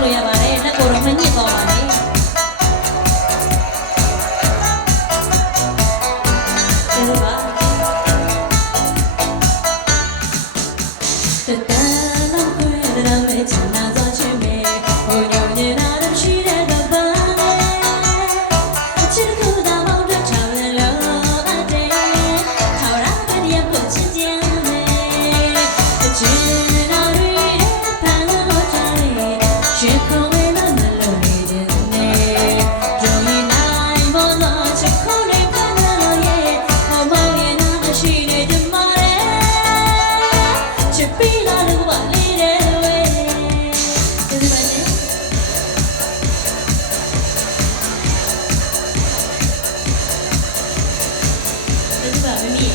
လို့ရပါတယ်လက်ကိုတော့မညစ်တော့ပါနဲ့ကျေးဇူးပါတတန်လောက်ခွဲရမယ်ချမ်းသာစွာချင်းပဲဟိုညုံနေတာတော့ရှိတဲ့ကဘာလဲအချစ်ကိုသာမောင်းတဲ့ချောင်းလုံးအတဲ့ထောက်ရတဲ့ရဖို့ချစ်ကြမယ်အချစ်တော်ရဲ့ဖန်လို့ထားလေရှေ့ခေါ်ဝဲမမလို့နေတဲ့ဒူရီနိုင်ဘောလို့ချစ်ခေါ်နေပါလို့ရဲ့ဟောမောင်ရဲ့နာရှိနေကြမှာချစ်ပြီးလာလို့ပါလေတဲ့ဝဲဒီမှာနေဒီမှာမမီ